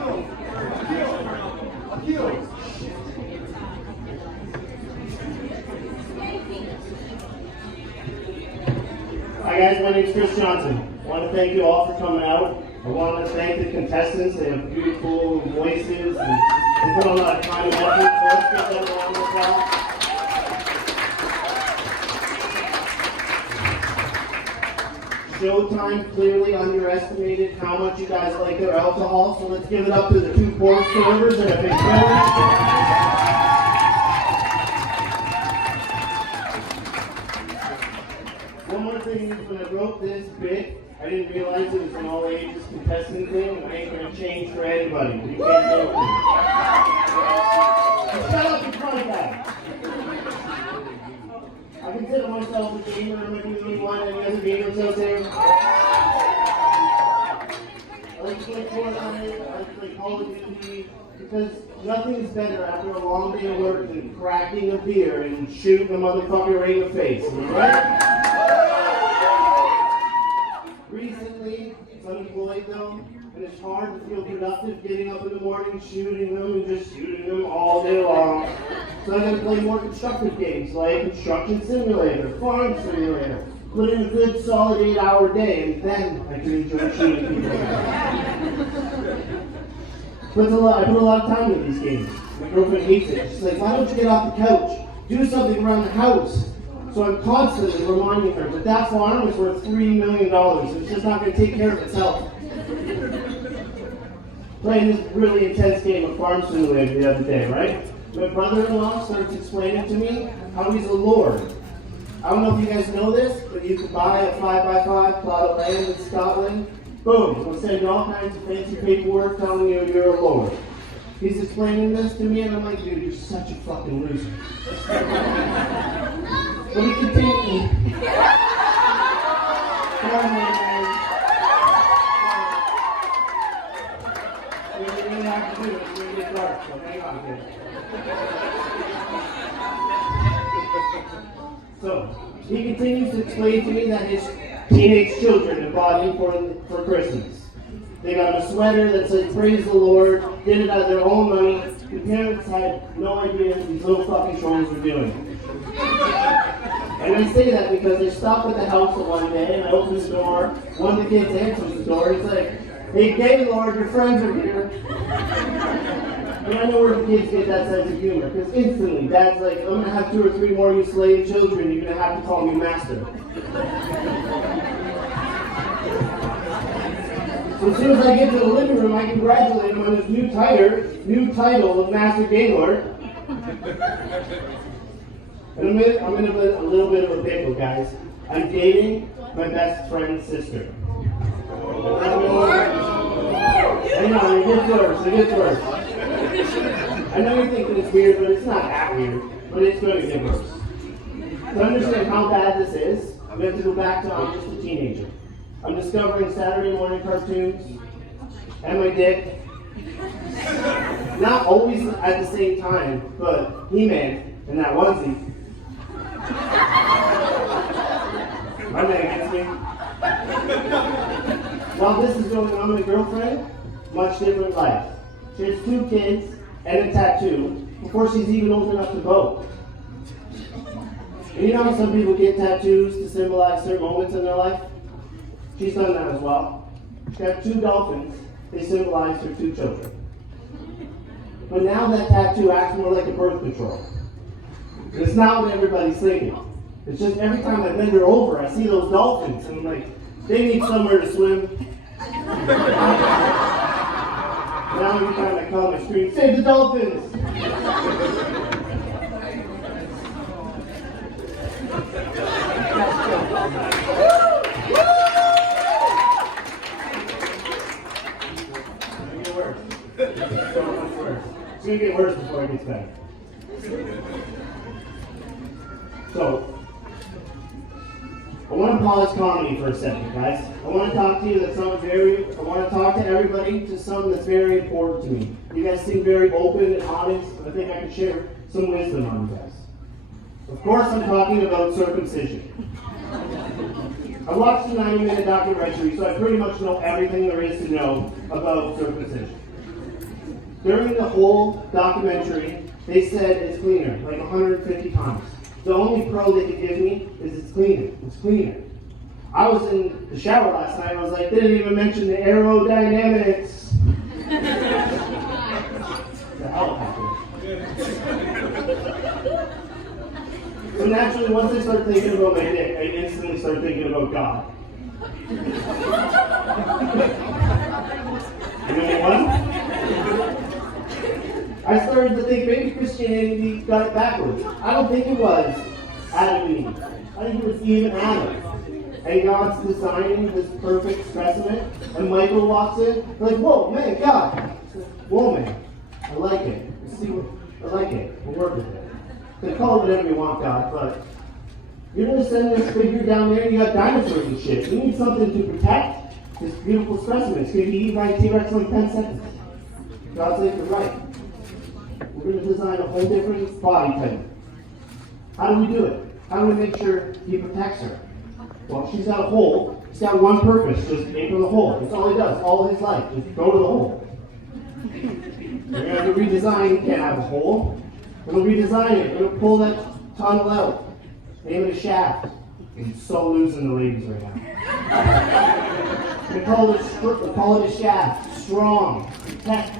Hi guys, my name is Johnston. I want to thank you all for coming out. I want to thank the contestants. They have beautiful voices and they put a lot of time and effort. So let's give them a round of applause. Showtime clearly underestimated how much you guys like their alcohol, so let's give it up to the two pork servers that have been killing. One more thing is when I wrote this bit, I didn't realize it was an all ages contestant thing, and I ain't gonna change for anybody. You can't do it. Shut up in front of that. I consider myself a gamer. I'm like the only one. Any other gamers out there? I like to play Fortnite. I like to play Call of Duty because nothing is better after a long day of work than cracking a beer and shooting a motherfucker right in the face. Right? Recently, it's unemployed though, and it's hard to feel productive getting up in the morning, shooting them, and just shooting them all day long. So I'm going to play more constructive games like Construction Simulator, Farm Simulator. Put in a good solid 8-hour day, and then I can enjoy shooting people. I put a lot of time into these games. My girlfriend hates it. She's like, why don't you get off the couch? Do something around the house. So I'm constantly reminding her that that farm is worth $3 million. It's just not going to take care of itself. Playing this really intense game of Farm Simulator the other day, right? My brother-in-law starts explaining to me how he's a lord. I don't know if you guys know this, but you could buy a 5x5 plot of land in Scotland. Boom, we'll send you all kinds of fancy paperwork telling you you're a lord. He's explaining this to me, and I'm like, dude, you're such a fucking loser. But he continues. We're going to have to do it. It's going to get dark, so hang on here. So, he continues to explain to me that his teenage children have bought him for Christmas. They got a sweater that said, praise the Lord, did it out of their own money. The parents had no idea what these little fucking trolls were doing. And I say that because I stopped at the house one day and I opened the door. One of the kids answers the door. He's like, hey, Gaylord, your friends are here. And I know where the kids get that sense of humor. Because instantly, Dad's like, I'm going to have 2 or 3 more of you slave children. You're going to have to call me master. So as soon as I get to the living room, I congratulate him on his new title of Master Gaylord. And I'm in a little bit of a pickle, guys. I'm dating my best friend's sister. Hang on, it gets worse. I know you're thinking it's weird, but it's not that weird. But it's going to get worse. To understand how bad this is, we have to go back to I'm just a teenager. I'm discovering Saturday morning cartoons and my dick. Not always at the same time, but He-Man and that onesie. My man gets me. While this is going on, my girlfriend, much different life. She has 2 kids and a tattoo before she's even old enough to vote. And you know how some people get tattoos to symbolize certain moments in their life? She's done that as well. She got 2 dolphins. They symbolize her 2 children. But now that tattoo acts more like a birth control. It's not what everybody's thinking. It's just every time I bend her over, I see those dolphins, and I'm like, they need somewhere to swim. Now every time I come, I scream, save the dolphins! It's going to get worse before it gets better. So, I want to pause comedy for a second, guys. I want to talk to you I want to talk to everybody to something that's very important to me. You guys seem very open and honest, and I think I can share some wisdom on you guys. Of course, I'm talking about circumcision. I watched the 90-minute documentary, so I pretty much know everything there is to know about circumcision. During the whole documentary, they said it's cleaner, like 150 times. The only pro they could give me is it's cleaner. It's cleaner. I was in the shower last night, I was like, they didn't even mention the aerodynamics. The helicopter. So naturally, once I start thinking about my dick, I instantly start thinking about God. Anyone? I started to think maybe Christianity got it backwards. I don't think it was Adam and Eve. I think it was Eve and Adam. And God's designing this perfect specimen, and Michael walks in, like, whoa, man, God. Whoa, man, I like it. I like it. We'll work with it. They call it whatever you want, God, but you're going to send this figure down there and you got dinosaurs and shit. We need something to protect this beautiful specimen. It's going to be eaten by a T-Rex in like 10 seconds. God's like, you're right. We're going to design a whole different body type. How do we do it? How do we make sure he protects her? Well, she's got a hole. He's got one purpose, just aim for the hole. That's all he does, all his life. Just go to the hole. We're going to have to redesign. You can't have a hole. We're going to redesign it. We're going to pull that tunnel out. Name it a shaft. I'm so losing the ladies right now. We call it a shaft. Strong. Protect.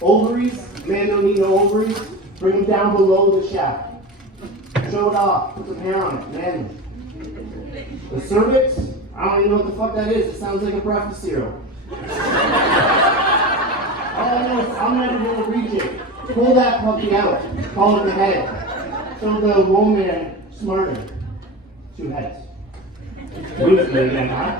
Ovaries. Man don't need no ovaries. Bring them down below the shaft. Show it off. Put some hair on it. Man. The cervix. I don't even know what the fuck that is. It sounds like a breakfast cereal. All I know is I'm never going to reach it. Pull that puppy out. Call it the head. So the woman smarter. 2 heads. Losing it again, huh?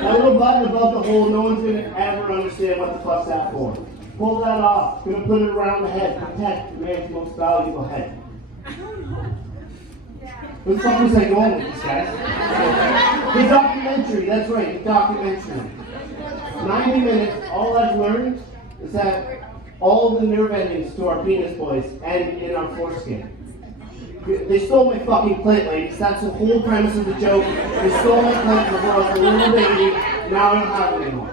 That little button above the hole, no one's going to ever understand what the fuck's that for. Pull that off. Going to put it around the head. Protect the man's most valuable head. What the fuck was I going with this, guys? The documentary, that's right, the documentary. 90 minutes, all I've learned is that all the nerve endings to our penis boys end in our foreskin. They stole my fucking clit, ladies. That's the whole premise of the joke. They stole my clit before I was a little baby. Now I don't have it anymore.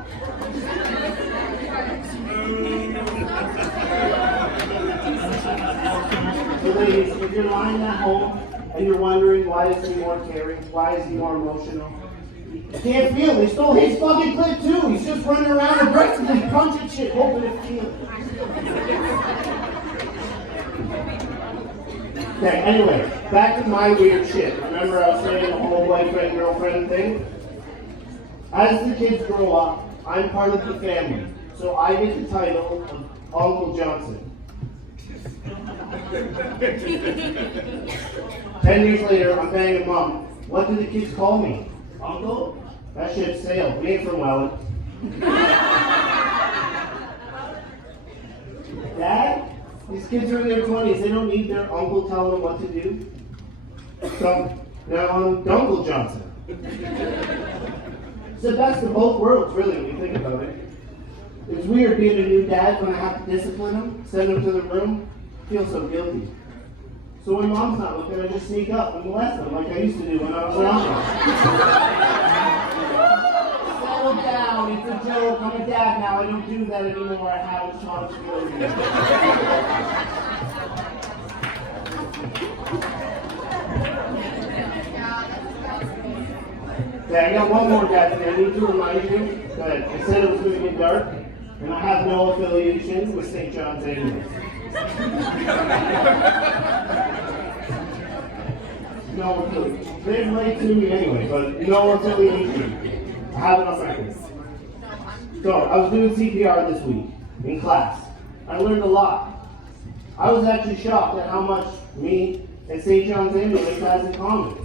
So ladies, if you're lying at home and you're wondering why is he more caring, why is he more emotional, you can't feel. They stole his fucking clit too. He's just running around aggressively punching shit, hoping to feel. Okay, anyway, back to my weird shit. Remember I was saying the whole boyfriend-girlfriend thing? As the kids grow up, I'm part of the family, so I get the title of Uncle Johnston. 10 years later, I'm banging Mom. What do the kids call me? Uncle? That shit sailed. We ain't from Welland. Dad? These kids are in their 20s. They don't need their uncle telling them what to do. So, now I'm Uncle Johnston. It's the best of both worlds, really, when you think about it. It's weird being a new dad when I have to discipline them, send them to the room. I feel so guilty. So when Mom's not looking, I just sneak up and molest them like I used to do when I was around them. Settle down, it's a joke. I'm a dad now. I don't do that anymore. I have a responsibility. Okay, I got one more, guys, and I need to remind you that I said it was going to get dark, and I have no affiliation with St. John's anyways. No affiliation. They relate to me anyway, but no affiliation. I have it on record. So, I was doing CPR this week in class. I learned a lot. I was actually shocked at how much me and St. John's Ambulance has in common.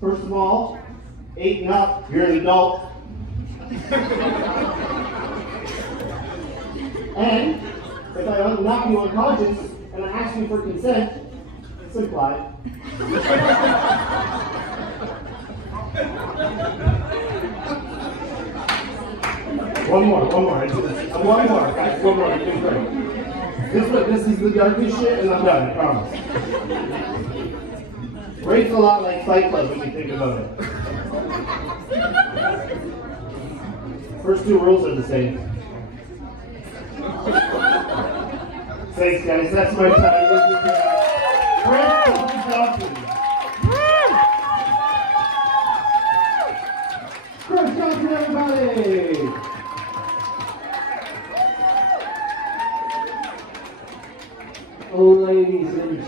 First of all, 8 and up, you're an adult. And if I knock you unconscious and I ask you for consent, it's implied. One more, guys, one more, you can pray. This is the darkest shit, and I'm done, I promise. Rape's a lot like Fight Club when you think about it. First 2 rules are the same. Thanks, guys. That's my time. Johnston. Chris Johnston, everybody! Oh, ladies and